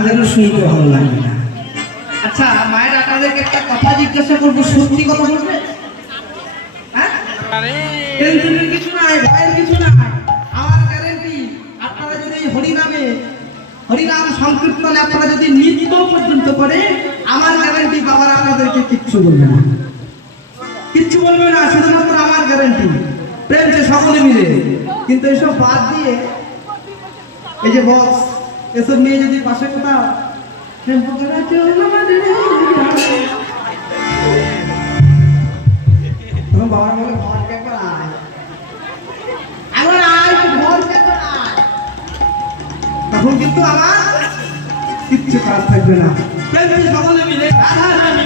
আমাদের শুনতে ভালো লাগে না। আচ্ছা মায়ের আপনাদেরকে একটা কথা জিজ্ঞাসা করবো, সত্যি কথা বলবে? হ্যাঁ, টেনশনের কিছু নাই, ভয়ের কিছু নাই। আমার গ্যারেন্টি, আপনারা যদি হরিনাম সংকীর্তনে আপনারা যদি নৃত্য পর্যন্ত করে, আমার গ্যারেন্টি বাবারা আপনাদেরকে কিচ্ছু বলবে না, কিচ্ছু বলবে না। শুধুমাত্র আমার গ্যারেন্টি, প্রেমছে সকলে মিলে। কিন্তু এসব বাদ দিয়ে এই যে বক্স এসব নিয়ে যদি পাশে কোথাও বাবার বলে ঘরকে একবার আয়, একবার আয়, ঘরকে একবার আয়, তখন কিন্তু আমার কিচ্ছু খারাপ থাকবে না। সকলে মিলে রাধা রানী